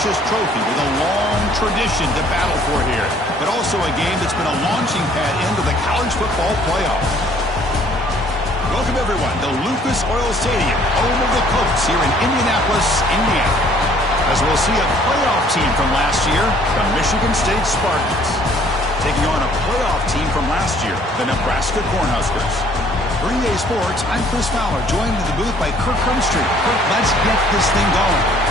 precious trophy with a long tradition to battle for here, but also a game that's been a launching pad into the college football playoff. Welcome, everyone, to Lucas Oil Stadium, home of the Colts here in Indianapolis, Indiana, as we'll see a playoff team from last year, the Michigan State Spartans, taking on a playoff team from last year, the Nebraska Cornhuskers. For EA Sports, I'm Chris Fowler, joined in the booth by Kirk Hermstreet. Kirk, let's get this thing going.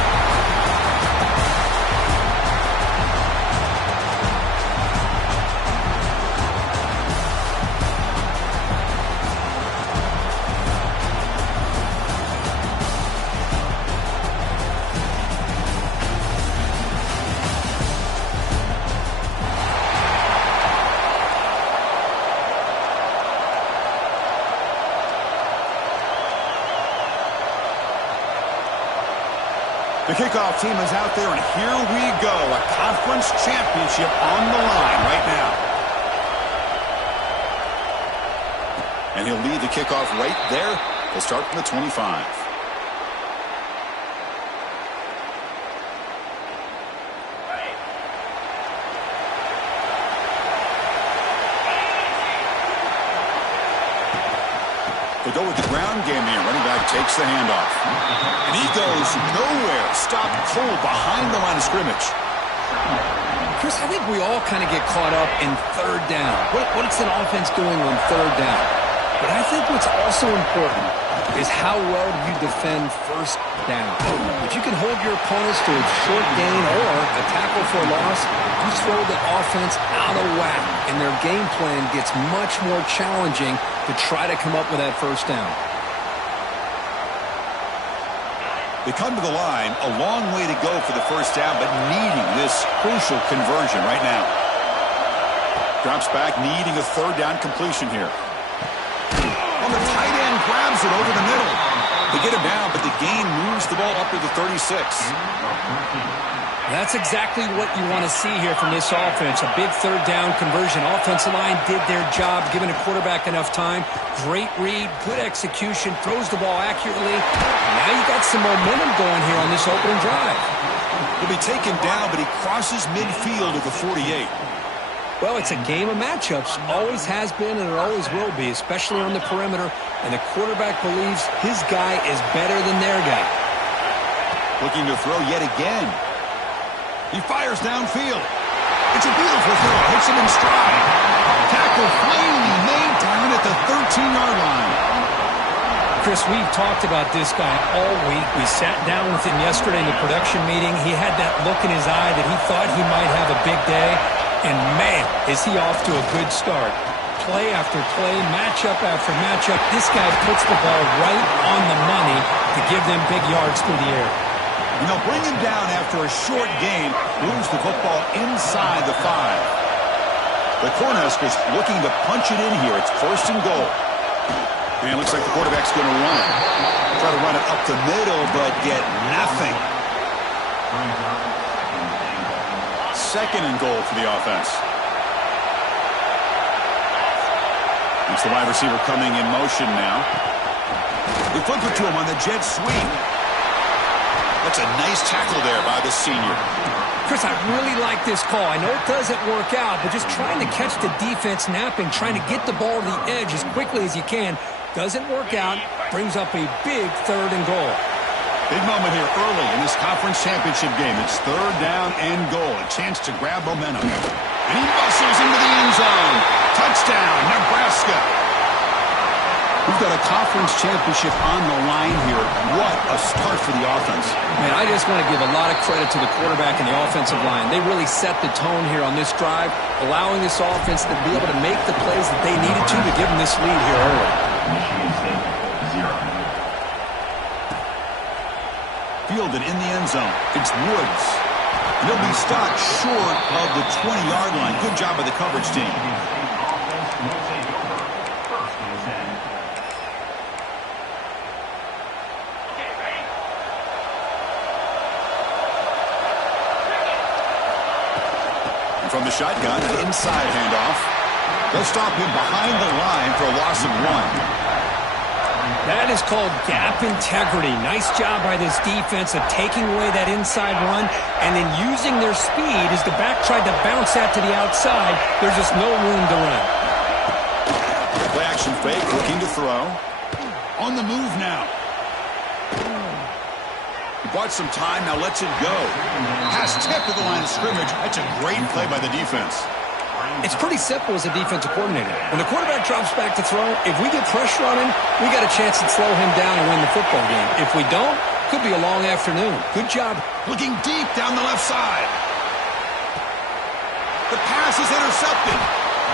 The kickoff team is out there, and here we go. A conference championship on the line right now. And he'll lead the kickoff right there. He'll start from the 25. They go with the ground game here. Running back takes the handoff. And he goes nowhere. Stopped cold behind the line of scrimmage. Chris, I think we all kind of get caught up in third down. What's an offense doing on third down? But I think what's also important is how well you defend first down. If you can hold your opponents to a short gain or a tackle for a loss, you throw the offense out of whack, and their game plan gets much more challenging to try to come up with that first down. They come to the line, a long way to go for the first down, but needing this crucial conversion right now. Drops back, needing a third down completion here. On the tight end, grabs it over the middle. They get him down, but the gain moves the ball up to the 36. That's exactly what you want to see here from this offense. A big third down conversion. Offensive line did their job, giving a quarterback enough time. Great read, good execution, throws the ball accurately. Now you got some momentum going here on this opening drive. He'll be taken down, but he crosses midfield at the 48. Well, it's a game of matchups. Always has been, and it always will be, especially on the perimeter. And the quarterback believes his guy is better than their guy. Looking to throw yet again. He fires downfield. It's a beautiful throw. Hits him in stride. Tackle finally made down at the 13-yard line. Chris, we've talked about this guy all week. We sat down with him yesterday in the production meeting. He had that look in his eye that he thought he might have a big day. And, man, is he off to a good start. Play after play, matchup after matchup. This guy puts the ball right on the money to give them big yards through the air. And they'll bring him down after a short gain. Moves the football inside the 5. The Cornhuskers looking to punch it in here. It's first and goal. And it looks like the quarterback's going to run it. Try to run it up the middle, but get nothing. Second and goal for the offense. It's the wide receiver coming in motion now. They flip it to him on the jet sweep. That's a nice tackle there by the senior. Chris, I really like this call. I know it doesn't work out, but just trying to catch the defense napping, trying to get the ball to the edge as quickly as you can. Doesn't work out. Brings up a big third and goal. Big moment here early in this conference championship game. It's third down and goal. A chance to grab momentum. And he bustles into the end zone. Touchdown, Nebraska. We've got a conference championship on the line here. What a start for the offense. Man, I just want to give a lot of credit to the quarterback and the offensive line. They really set the tone here on this drive, allowing this offense to be able to make the plays that they needed to give them this lead here early. Michigan State, 0. Fielded in the end zone. It's Woods. And he'll be stopped short of the 20-yard line. Good job by the coverage team. And from the shotgun, an inside handoff. They'll stop him behind the line for a loss of 1. That is called gap integrity. Nice job by this defense of taking away that inside run and then using their speed as the back tried to bounce that to the outside. There's just no room to run. Play action fake, looking to throw. On the move now. He bought some time, now lets it go. Pass tipped to the line of scrimmage. That's a great play by the defense. It's pretty simple as a defensive coordinator. When the quarterback drops back to throw, if we get pressure on him, we got a chance to slow him down and win the football game. If we don't, could be a long afternoon. Good job. Looking deep down the left side. The pass is intercepted.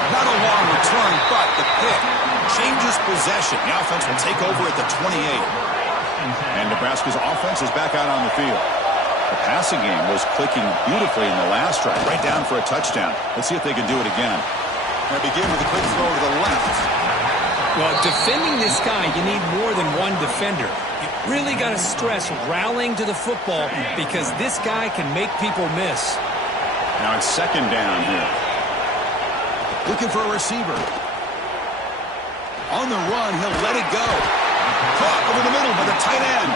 Not a long return, but the pick changes possession. The offense will take over at the 28. And Nebraska's offense is back out on the field. The passing game was clicking beautifully in the last drive, right down for a touchdown. Let's see if they can do it again. They begin with a quick throw to the left. Well, defending this guy, you need more than one defender. You really got to stress rallying to the football because this guy can make people miss. Now it's second down here. Looking for a receiver. On the run, he'll let it go. Caught over the middle by the tight end.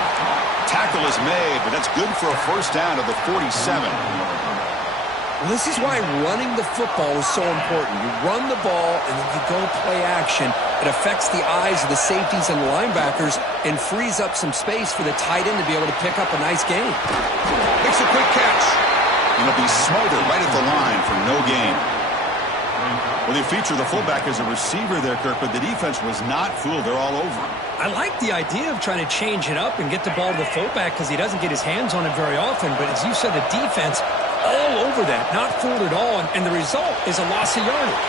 Tackle is made, but that's good for a first down to the 47. Well, this is why running the football is so important. You run the ball, and then you go play action. It affects the eyes of the safeties and the linebackers and frees up some space for the tight end to be able to pick up a nice gain. Makes a quick catch. And he'll be smothered right at the line for no gain. Well, they feature the fullback as a receiver there, Kirk, but the defense was not fooled. They're all over him. I like the idea of trying to change it up and get the ball to the fullback because he doesn't get his hands on it very often. But as you said, the defense all over that, not fooled at all, and the result is a loss of yardage.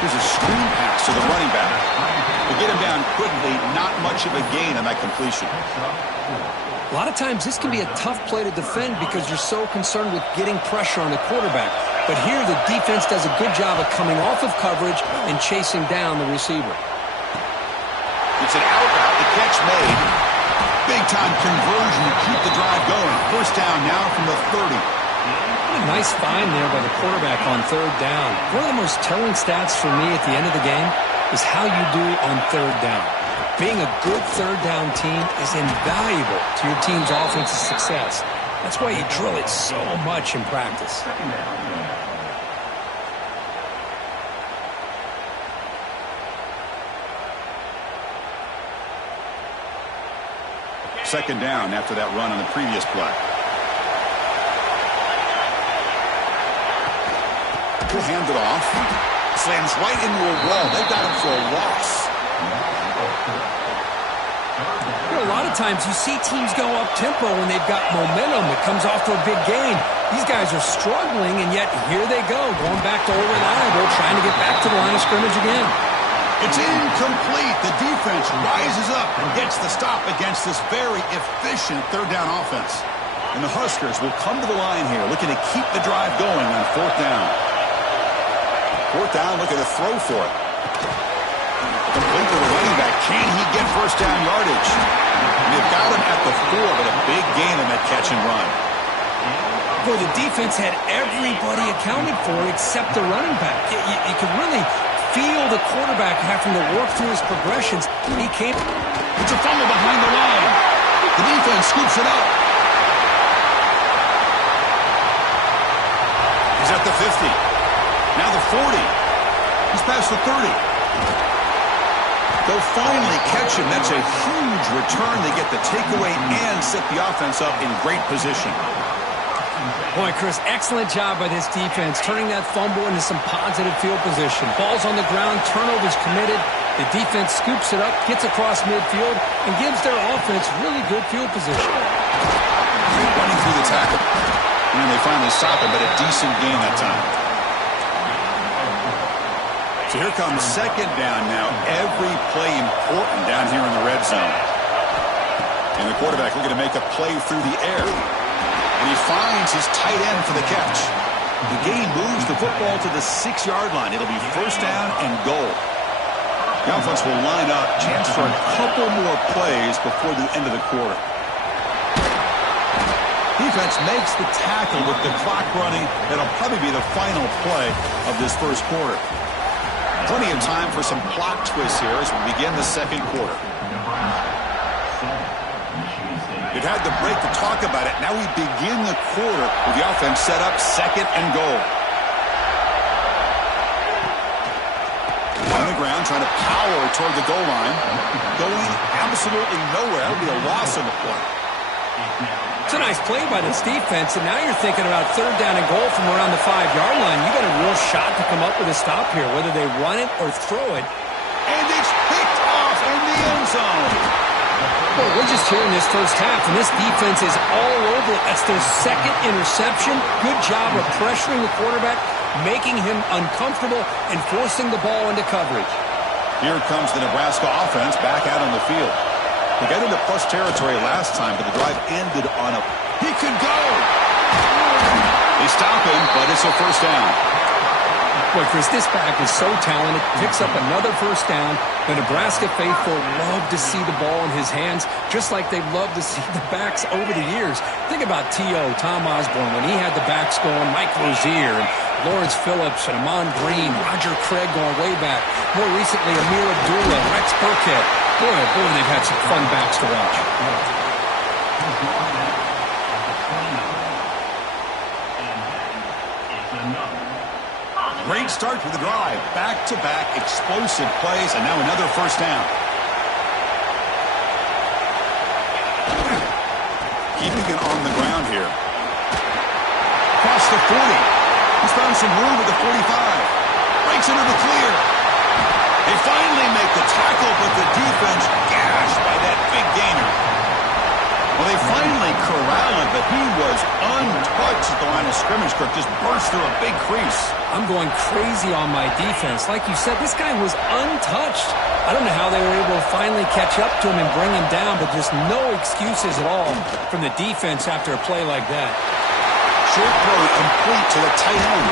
Here's a screen pass to the running back. To get him down quickly, not much of a gain on that completion. A lot of times this can be a tough play to defend because you're so concerned with getting pressure on the quarterback. But here the defense does a good job of coming off of coverage and chasing down the receiver. It's an out route, the catch made. Big-time conversion to keep the drive going. First down now from the 30. What a nice find there by the quarterback on third down. One of the most telling stats for me at the end of the game is how you do on third down. Being a good third down team is invaluable to your team's offensive success. That's why you drill it so much in practice. Second down after that run on the previous play. He'll hand it off. Slams right into a wall. They've got him for a loss. You know, a lot of times you see teams go up-tempo when they've got momentum. It comes off to a big gain. These guys are struggling, and yet here they go, going back to old reliable, trying to get back to the line of scrimmage again. It's incomplete. The defense rises up and gets the stop against this very efficient third down offense. And the Huskers will come to the line here, looking to keep the drive going on fourth down. Fourth down, looking to throw for it. Complete to the running back. Can he get first down yardage? And they've got him at the 4, but a big gain on that catch and run. Boy, the defense had everybody accounted for except the running back. You could really feel the quarterback having to work through his progressions. He came. It's a fumble behind the line. The defense scoops it up. He's at the 50. Now the 40. He's past the 30. They'll finally catch him. That's a huge return. They get the takeaway and set the offense up in great position. Boy, Chris, excellent job by this defense, turning that fumble into some positive field position. Ball's on the ground, turnover's committed. The defense scoops it up, gets across midfield, and gives their offense really good field position. Running through the tackle. And they finally stop him, but a decent gain that time. So here comes second down now. Every play important down here in the red zone. And the quarterback looking to make a play through the air. And he finds his tight end for the catch. The gain moves the football to the 6-yard line. It'll be first down and goal. The offense will line up. Chance for a couple more plays before the end of the quarter. Defense makes the tackle with the clock running. That'll probably be the final play of this first quarter. Plenty of time for some plot twists here as we begin the second quarter. They've had the break to talk about it. Now we begin the quarter with the offense set up 2nd and goal. On the ground, trying to power toward the goal line. Going absolutely nowhere. That would be a loss on the play. It's a nice play by this defense, and now you're thinking about 3rd down and goal from around the 5-yard line. You got a real shot to come up with a stop here, whether they run it or throw it. And it's picked off in the end zone. Well, we're just here in this first half, and this defense is all over it. That's their 2nd interception. Good job of pressuring the quarterback, making him uncomfortable, and forcing the ball into coverage. Here comes the Nebraska offense back out on the field. They got into plus territory last time, but the drive ended on a... He could go! They stop him, but it's a first down. Boy, Chris, this back is so talented. Picks up another first down. The Nebraska faithful love to see the ball in his hands, just like they've loved to see the backs over the years. Think about T.O., Tom Osborne, when he had the backs going, Mike Rozier, and Lawrence Phillips, and Amon Green, Roger Craig going way back. More recently, Amir Abdullah, Rex Burkhead. Boy, they've had some fun backs to watch. Great start for the drive. Back-to-back explosive plays, and now another first down. Keeping it on the ground here. Across the 40. He's found some room at the 45. Breaks into the clear. They finally make the tackle, but the defense gashed by that big gainer. Well, they finally corral him, but he was untouched at the line of scrimmage. Cook just burst through a big crease. I'm going crazy on my defense. Like you said, this guy was untouched. I don't know how they were able to finally catch up to him and bring him down, but just no excuses at all from the defense after a play like that. Short throw complete to the tight end.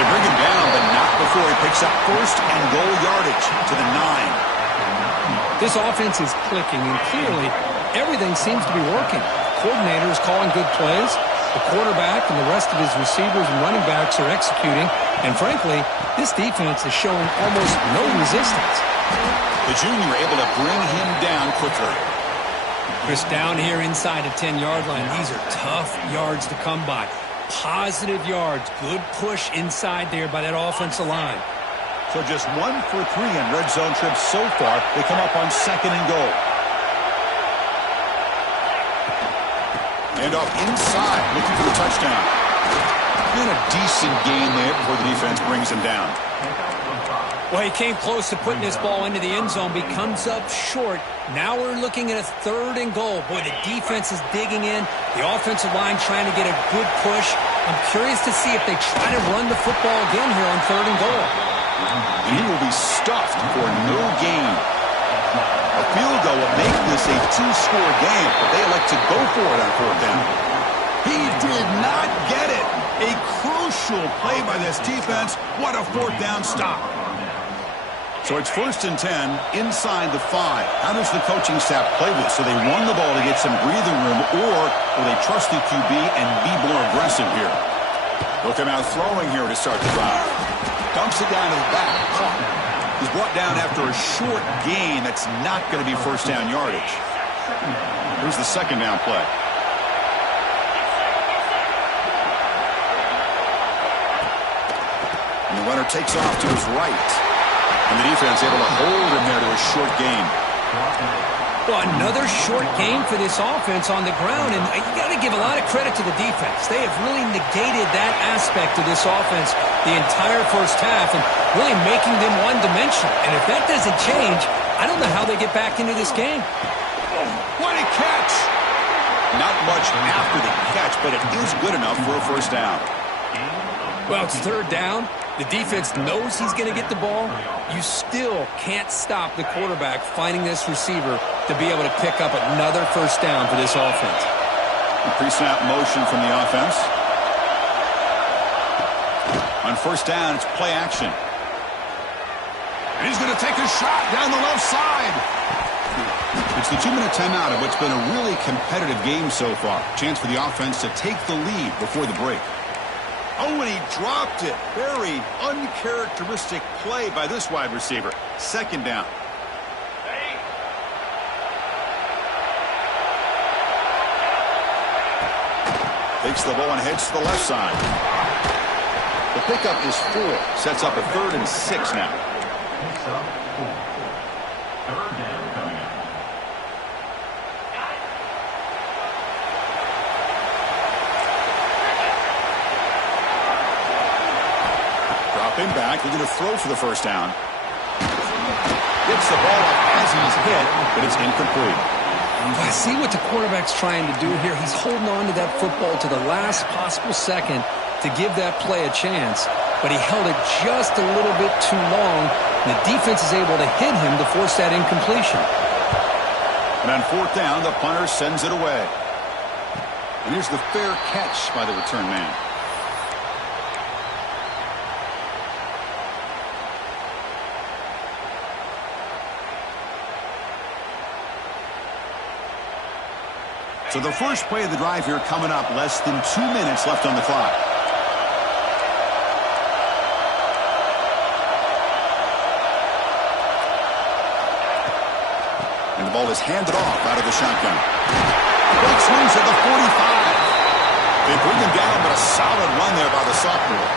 They bring him down, but not before he picks up 1st and goal yardage to the 9. This offense is clicking, and clearly everything seems to be working. The coordinator is calling good plays. The quarterback and the rest of his receivers and running backs are executing. And frankly, this defense is showing almost no resistance. The junior able to bring him down quickly. Chris, down here inside the 10-yard line, these are tough yards to come by. Positive yards. Good push inside there by that offensive line. So just 1 for 3 in red zone trips so far. They come up on 2nd and goal. And up inside, looking for the touchdown. And a decent gain there before the defense brings him down. Well, he came close to putting this ball into the end zone, but he comes up short. Now we're looking at a 3rd and goal. Boy, the defense is digging in. The offensive line trying to get a good push. I'm curious to see if they try to run the football again here on 3rd and goal. And he will be stuffed for no gain. A field goal will make this a 2-score game, but they elect to go for it on 4th down. He did not get it. A crucial play by this defense. What a 4th down stop. So it's 1st and 10 inside the 5. How does the coaching staff play this? So they run the ball to get some breathing room, or will they trust the QB and be more aggressive here? They'll come out throwing here to start the drive. Dumps it down to the back. He's brought down after a short gain. That's not going to be 1st down yardage. Here's the 2nd down play. And the runner takes off to his right. And the defense able to hold him there to a short gain. Well, another short game for this offense on the ground, and you got to give a lot of credit to the defense. They have really negated that aspect of this offense the entire first half and really making them one-dimensional. And if that doesn't change, I don't know how they get back into this game. What a catch! Not much after the catch, but it is good enough for a 1st down. Well, it's 3rd down. The defense knows he's going to get the ball. You still can't stop the quarterback finding this receiver to be able to pick up another 1st down for this offense. Pre-snap motion from the offense. On 1st down, it's play action. And he's going to take a shot down the left side. It's the 2-minute timeout of what's been a really competitive game so far. Chance for the offense to take the lead before the break. Oh, and he dropped it. Very uncharacteristic play by this wide receiver. 2nd down. Takes the ball and heads to the left side. The pickup is 4. Sets up a 3rd and 6 now. Picks up 4. 3rd down coming up. Dropping back, looking to throw for the first down. Gets the ball up as he's hit, but it's incomplete. I see what the quarterback's trying to do here. He's holding on to that football to the last possible second to give that play a chance, but he held it just a little bit too long, and the defense is able to hit him to force that incompletion. And on 4th down, the punter sends it away. And here's the fair catch by the return man. So the first play of the drive here coming up, less than 2 minutes left on the clock. And the ball is handed off out of the shotgun. Big swings at the 45. They bring him down, but a solid run there by the sophomore.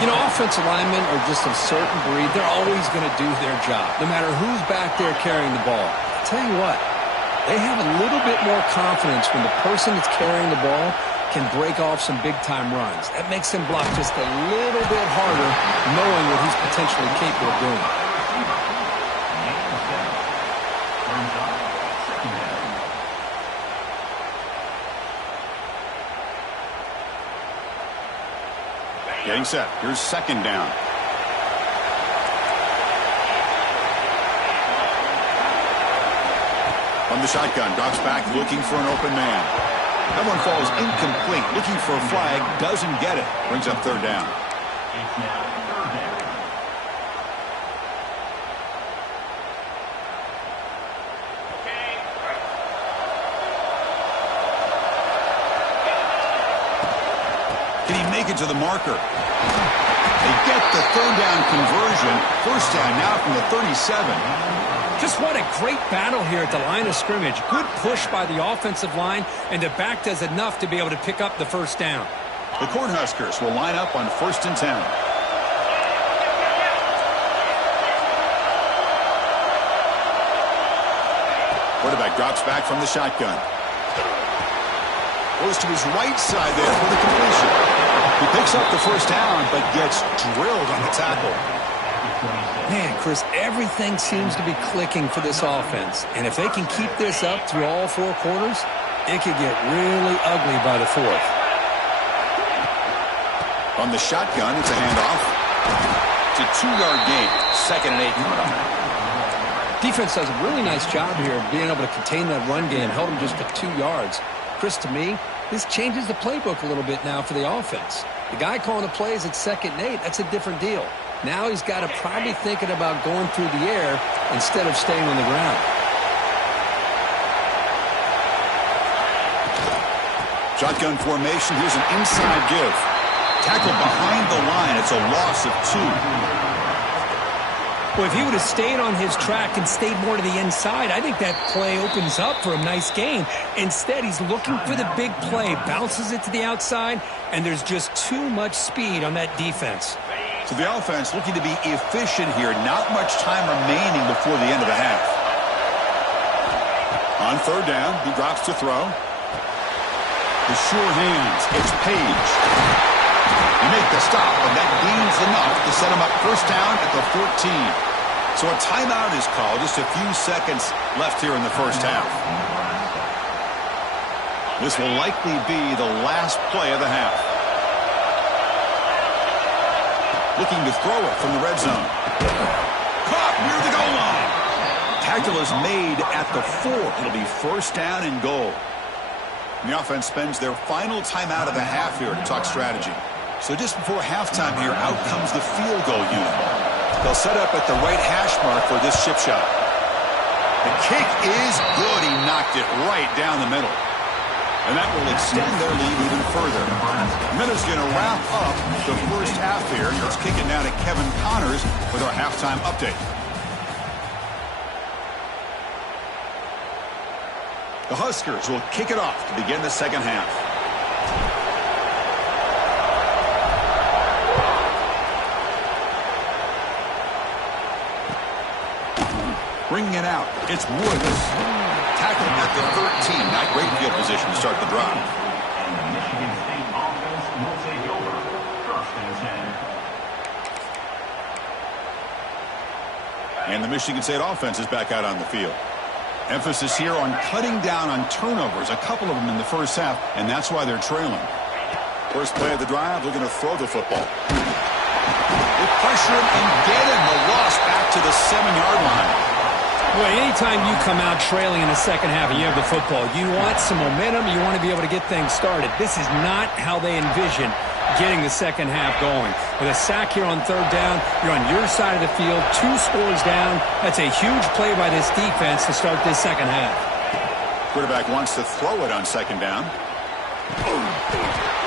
You know, offensive linemen are just a certain breed. They're always going to do their job, no matter who's back there carrying the ball. I'll tell you what. They have a little bit more confidence when the person that's carrying the ball can break off some big-time runs. That makes him block just a little bit harder, knowing what he's potentially capable of doing. Getting set. Here's 2nd down. From the shotgun, drops back, looking for an open man. That one falls incomplete. Looking for a flag, doesn't get it. Brings up 3rd down. It's now 3rd down. Can he make it to the marker? They get the 3rd down conversion. 1st down now from the 37. Just what a great battle here at the line of scrimmage. Good push by the offensive line, and the back does enough to be able to pick up the 1st down. The Cornhuskers will line up on 1st and 10. Quarterback drops back from the shotgun. Goes to his right side there for the completion. He picks up the 1st down, but gets drilled on the tackle. Man, Chris, everything seems to be clicking for this offense. And if they can keep this up through all 4 quarters, it could get really ugly by the 4th. On the shotgun, it's a handoff. It's a 2-yard gain. 2nd and 8 coming up. Defense does a really nice job here of being able to contain that run game. Held them just to 2 yards. Chris, to me, this changes the playbook a little bit now for the offense. The guy calling the plays at 2nd and 8, that's a different deal. Now he's got to probably thinking about going through the air instead of staying on the ground. Shotgun formation. Here's an inside give. Tackle behind the line. It's a loss of 2. Well, if he would have stayed on his track and stayed more to the inside, I think that play opens up for a nice gain. Instead, he's looking for the big play, bounces it to the outside, and there's just too much speed on that defense. So the offense looking to be efficient here. Not much time remaining before the end of the half. On 3rd down, he drops to throw. The sure hands. It's Page. He make the stop, and that gains enough to set him up 1st down at the 14. So a timeout is called. Just a few seconds left here in the 1st half. This will likely be the last play of the half. Looking to throw it from the red zone. Caught near the goal line. Tackle is made at the 4. It'll be 1st down and goal. And the offense spends their final timeout of the half here to talk strategy. So just before halftime here, out comes the field goal unit. They'll set up at the right hash mark for this chip shot. The kick is good. He knocked it right down the middle. And that will extend their lead even further. Minutes going to wrap up the 1st half here. Let's kick it down to Kevin Connors with our halftime update. The Huskers will kick it off to begin the 2nd half. Bringing it out, it's Woods. Tackled at the 13. Not great field position to start the drive. And the Michigan State offense will take over. First and 10. And the Michigan State offense is back out on the field. Emphasis here on cutting down on turnovers, a couple of them in the first half, and that's why they're trailing. First play of the drive, looking to throw the football. They pressure him and get him. The loss back to the 7-yard line. Boy, anytime you come out trailing in the second half and you have the football, you want some momentum, you want to be able to get things started. This is not how they envision getting the second half going. With a sack here on third down, you're on your side of the field, 2 scores down. That's a huge play by this defense to start this second half. Quarterback wants to throw it on second down.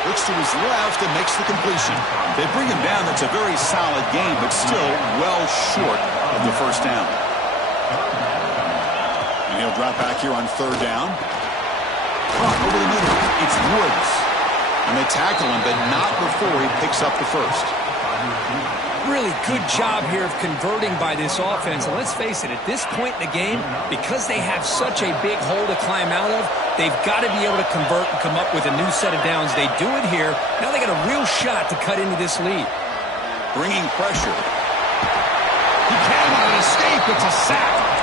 Looks to his left and makes the completion. They bring him down. That's a very solid game, but still well short of the first down. And he'll drop back here on third down. Over the middle, it's Woods. And they tackle him, but not before he picks up the first. Really good job here of converting by this offense. And let's face it, at this point in the game, because they have such a big hole to climb out of, they've got to be able to convert and come up with a new set of downs. They do it here. Now they got a real shot to cut into this lead. Bringing pressure. He cannot escape. It's a sack.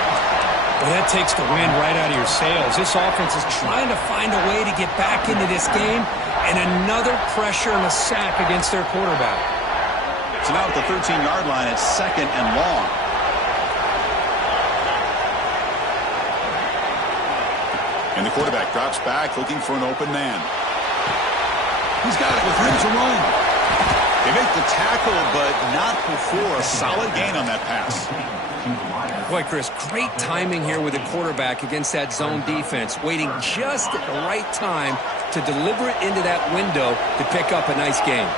Well, that takes the wind right out of your sails. This offense is trying to find a way to get back into this game, and another pressure and a sack against their quarterback. So now at the 13-yard line, it's second and long. And the quarterback drops back looking for an open man. He's got it with room to run. They make the tackle, but not before a solid gain on that pass. Boy, Chris, great timing here with the quarterback against that zone defense, waiting just at the right time to deliver it into that window to pick up a nice gain.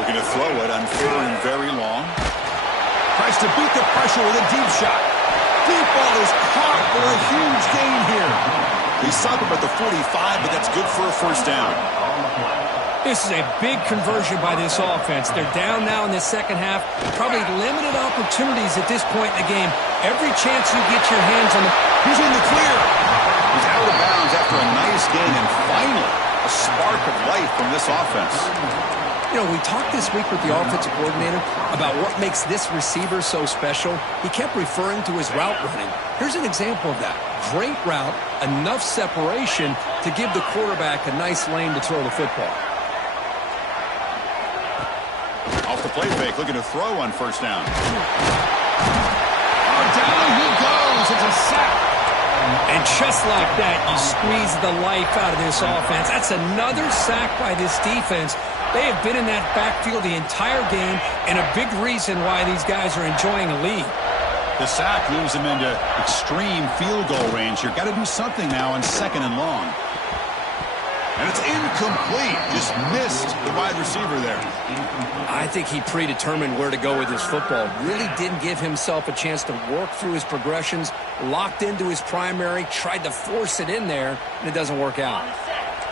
Looking to throw it on third and very long. Tries to beat the pressure with a deep shot. Deep ball is caught for a huge gain here. They stop him at the 45, but that's good for a first down. This is a big conversion by this offense. They're down now in the second half. Probably limited opportunities at this point in the game. Every chance you get your hands on the... He's in the clear. He's out of bounds after a nice gain, and finally a spark of life from this offense. You know, we talked this week with the offensive coordinator about what makes this receiver so special. He kept referring to his route running. Here's an example of that. Great route, enough separation to give the quarterback a nice lane to throw the football. Off the play fake, looking to throw on first down. Oh, down he goes. It's a sack. And just like that, you squeeze the life out of this offense. That's another sack by this defense. They have been in that backfield the entire game, and a big reason why these guys are enjoying a lead. The sack moves them into extreme field goal range here. Got to do something now on second and long. And it's incomplete. Just missed the wide receiver there. I think he predetermined where to go with his football. Really didn't give himself a chance to work through his progressions. Locked into his primary, tried to force it in there, and it doesn't work out.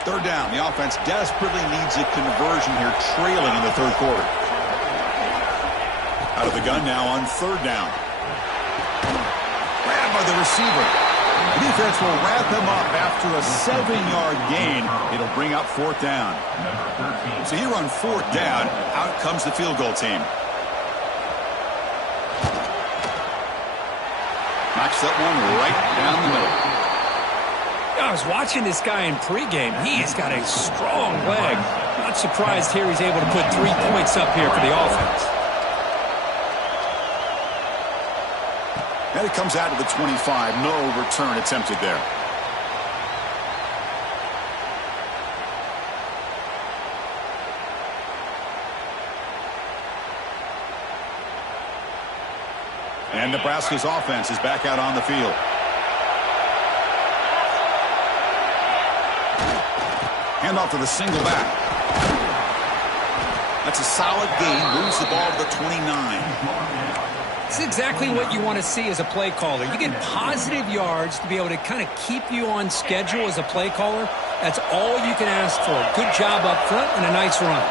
Third down. The offense desperately needs a conversion here, trailing in the third quarter. Out of the gun now on third down. Grabbed by the receiver. The defense will wrap him up after a 7-yard gain. It'll bring up fourth down. So here on fourth down, out comes the field goal team. Knocks that one right down the middle. I was watching this guy in pregame. He has got a strong leg. Not surprised here he's able to put 3 points up here for the offense. And it comes out to the 25. No return attempted there. And Nebraska's offense is back out on the field. Handoff to the single back. That's a solid gain. Moves the ball to the 29. It's exactly what you want to see as a play caller. You get positive yards to be able to kind of keep you on schedule as a play caller. That's all you can ask for. Good job up front and a nice run.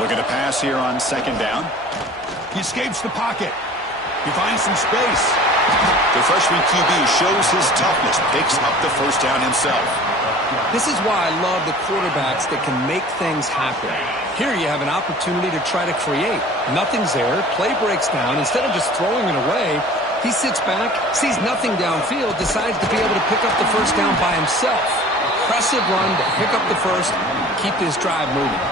Looking to pass here on second down. He escapes the pocket. He finds some space. The freshman QB shows his toughness, picks up the first down himself. This is why I love the quarterbacks that can make things happen. Here you have an opportunity to try to create. Nothing's there. Play breaks down. Instead of just throwing it away, he sits back, sees nothing downfield, decides to be able to pick up the first down by himself. Impressive run to pick up the first, keep this drive moving.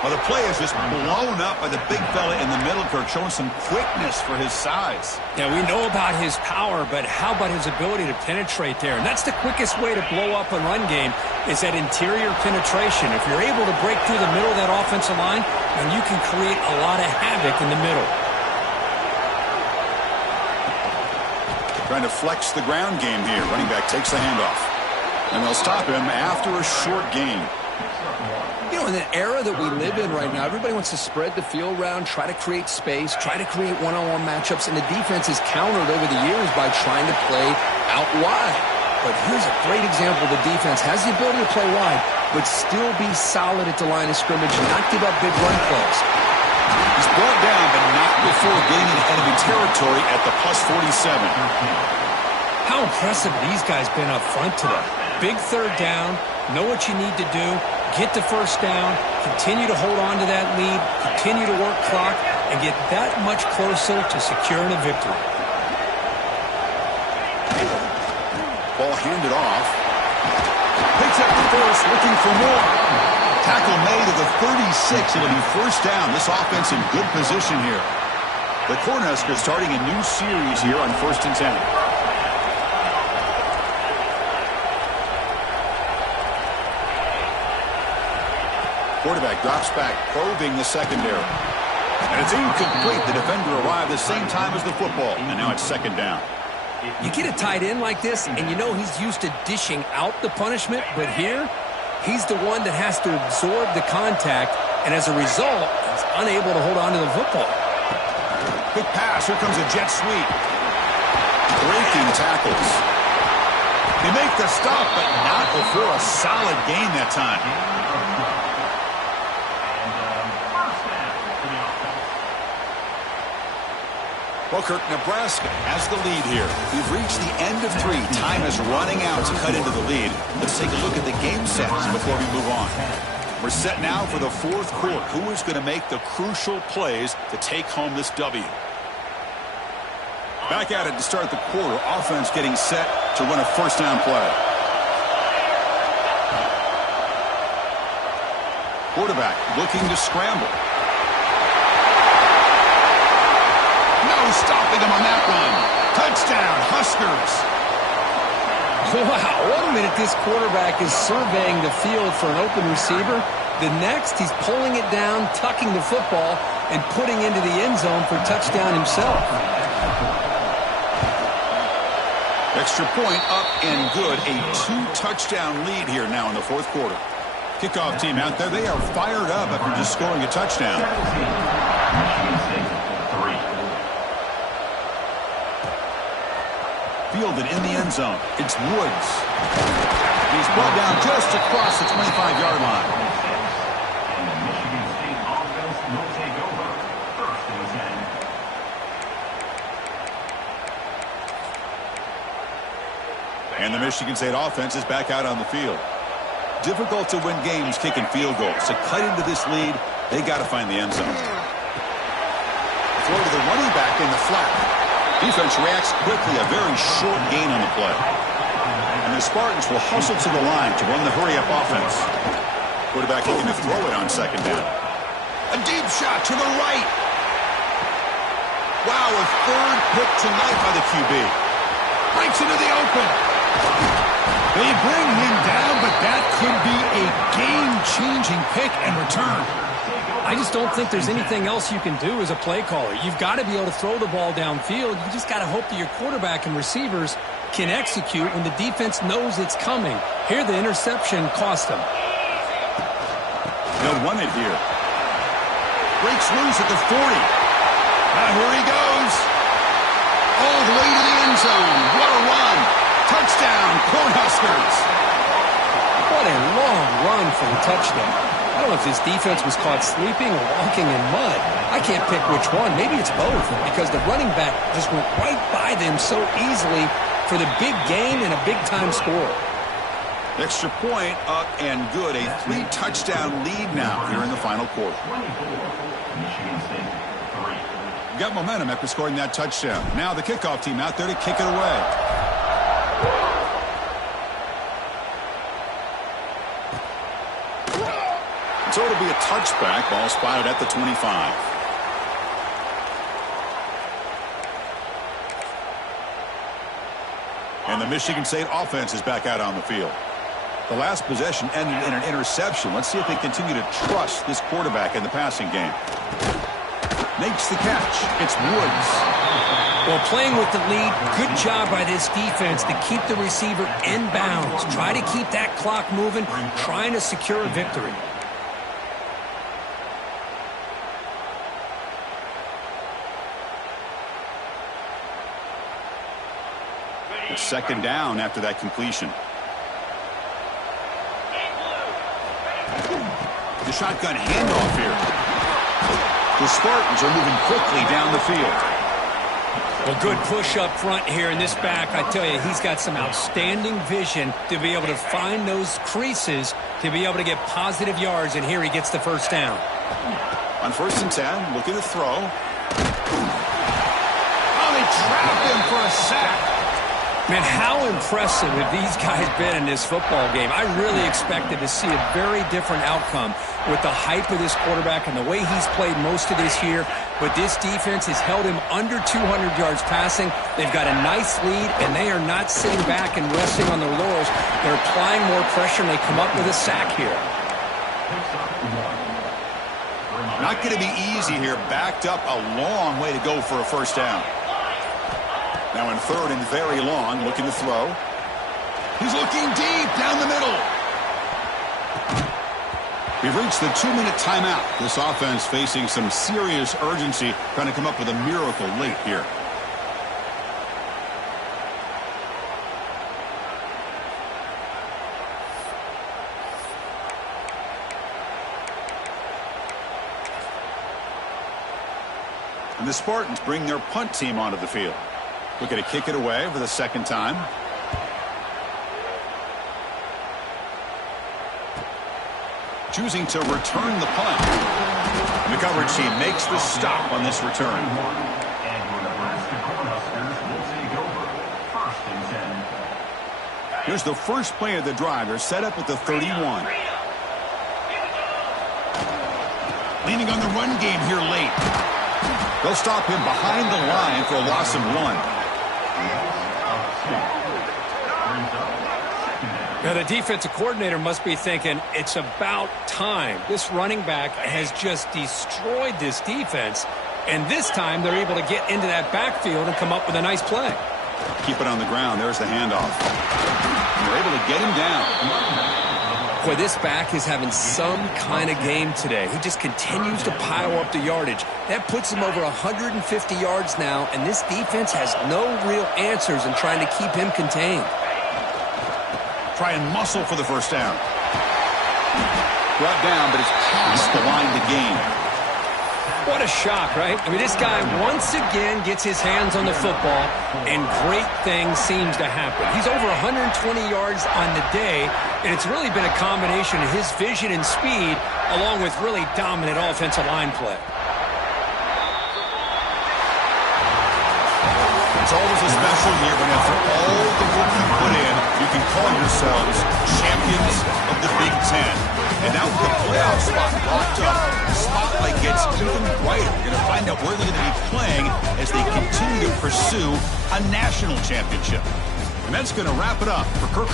Well, the play is just blown up by the big fella in the middle, Kirk, showing some quickness for his size. Yeah, we know about his power, but how about his ability to penetrate there? And that's the quickest way to blow up a run game is that interior penetration. If you're able to break through the middle of that offensive line, then you can create a lot of havoc in the middle. Trying to flex the ground game here. Running back takes the handoff. And they'll stop him after a short gain. You know, in the era that we live in right now, everybody wants to spread the field around, try to create space, try to create one-on-one matchups, and the defense is countered over the years by trying to play out wide. But here's a great example. The defense has the ability to play wide, but still be solid at the line of scrimmage, not give up big run plays. He's brought down, but not before getting into enemy territory at the plus 47. How impressive these guys been up front today. Big third down, know what you need to do, get the first down, continue to hold on to that lead, continue to work clock, and get that much closer to securing a victory. Ball handed off. Picks up the first, looking for more. Tackle made at the 36. It'll be first down. This offense in good position here. The Cornhuskers starting a new series here on 1st and 10. Quarterback drops back, probing the secondary. And it's incomplete. The defender arrived the same time as the football. And now it's second down. You get a tight end like this, and you know he's used to dishing out the punishment, but here, he's the one that has to absorb the contact, and as a result, he's unable to hold on to the football. Quick pass. Here comes a jet sweep. Breaking tackles. They make the stop, but not before a solid gain that time. Well, Kirk, Nebraska has the lead here. We've reached the end of 3. Time is running out to cut into the lead. Let's take a look at the game sets before we move on. We're set now for the 4th quarter. Who is going to make the crucial plays to take home this W? Back at it to start the quarter. Offense getting set to run a first down play. Quarterback looking to scramble. Stopping him on that one. Touchdown, Huskers. Wow, 1 minute this quarterback is surveying the field for an open receiver. The next, he's pulling it down, tucking the football, and putting into the end zone for touchdown himself. Extra point up and good. A 2-touchdown lead here now in the 4th quarter. Kickoff team out there. They are fired up after just scoring a touchdown. Fielded in the end zone. It's Woods. He's brought down just across the 25-yard line. And the Michigan State offense will take over. 1st and 10. And the Michigan State offense is back out on the field. Difficult to win games kicking field goals. To cut into this lead, they got to find the end zone. Throw to the running back in the flat. Defense reacts quickly, a very short gain on the play. And the Spartans will hustle to the line to run the hurry-up offense. Quarterback looking to throw it on second down. A deep shot to the right. Wow, a 3rd pick tonight by the QB. Breaks into the open. They bring him down, but that could be a game-changing pick and return. I just don't think there's anything else you can do as a play caller. You've got to be able to throw the ball downfield. You just got to hope that your quarterback and receivers can execute when the defense knows it's coming. Here, the interception cost them. They'll run it here. Breaks loose at the 40. Now here he goes. All the way to the end zone. What a run. Touchdown, Cornhuskers. What a long run for the touchdown. I don't know if this defense was caught sleeping or walking in mud. I can't pick which one. Maybe it's both because the running back just went right by them so easily for the big gain and a big-time score. Extra point up and good. A 3-touchdown lead now here in the final quarter. 24, Michigan State 3. Got momentum after scoring that touchdown. Now the kickoff team out there to kick it away. So it'll be a touchback. Ball spotted at the 25. And the Michigan State offense is back out on the field. The last possession ended in an interception. Let's see if they continue to trust this quarterback in the passing game. Makes the catch. It's Woods. Well, playing with the lead, good job by this defense to keep the receiver in bounds. Try to keep that clock moving, trying to secure a victory. It's second down after that completion. The shotgun handoff here. The Spartans are moving quickly down the field. Well, good push up front here in this back. I tell you, he's got some outstanding vision to be able to find those creases to be able to get positive yards, and here he gets the first down. On 1st and 10, looking to throw. Oh, they trapped him for a sack. Man, how impressive have these guys been in this football game? I really expected to see a very different outcome with the hype of this quarterback and the way he's played most of this year. But this defense has held him under 200 yards passing. They've got a nice lead, and they are not sitting back and resting on their laurels. They're applying more pressure, and they come up with a sack here. Not going to be easy here. Backed up a long way to go for a first down. Now in 3rd and very long, looking to throw. He's looking deep down the middle. We've reached the 2-minute timeout. This offense facing some serious urgency, trying to come up with a miracle late here. And the Spartans bring their punt team onto the field. Looking to kick it away for the second time. Choosing to return the punt. And the coverage team makes the stop on this return. And your Nebraska Cornhuskers will take over 1st and 10. Here's the first play of the drive. They're set up at the 31. Leaning on the run game here late. They'll stop him behind the line for a loss of 1. Now, the defensive coordinator must be thinking, it's about time. This running back has just destroyed this defense, and this time they're able to get into that backfield and come up with a nice play. Keep it on the ground. There's the handoff. And they're able to get him down. Boy, this back is having some kind of game today. He just continues to pile up the yardage. That puts him over 150 yards now, and this defense has no real answers in trying to keep him contained. Try and muscle for the first down. Brought down, but it's past the line to gain. What a shock, right? I mean, this guy once again gets his hands on the football, and great things seems to happen. He's over 120 yards on the day, and it's really been a combination of his vision and speed, along with really dominant offensive line play. It's always a special year when after all the work you put in, you can call yourselves champions of the Big Ten. And now with the playoff spot locked up, the spotlight gets even brighter. We're going to find out where they're going to be playing as they continue to pursue a national championship. And that's going to wrap it up for Kirk.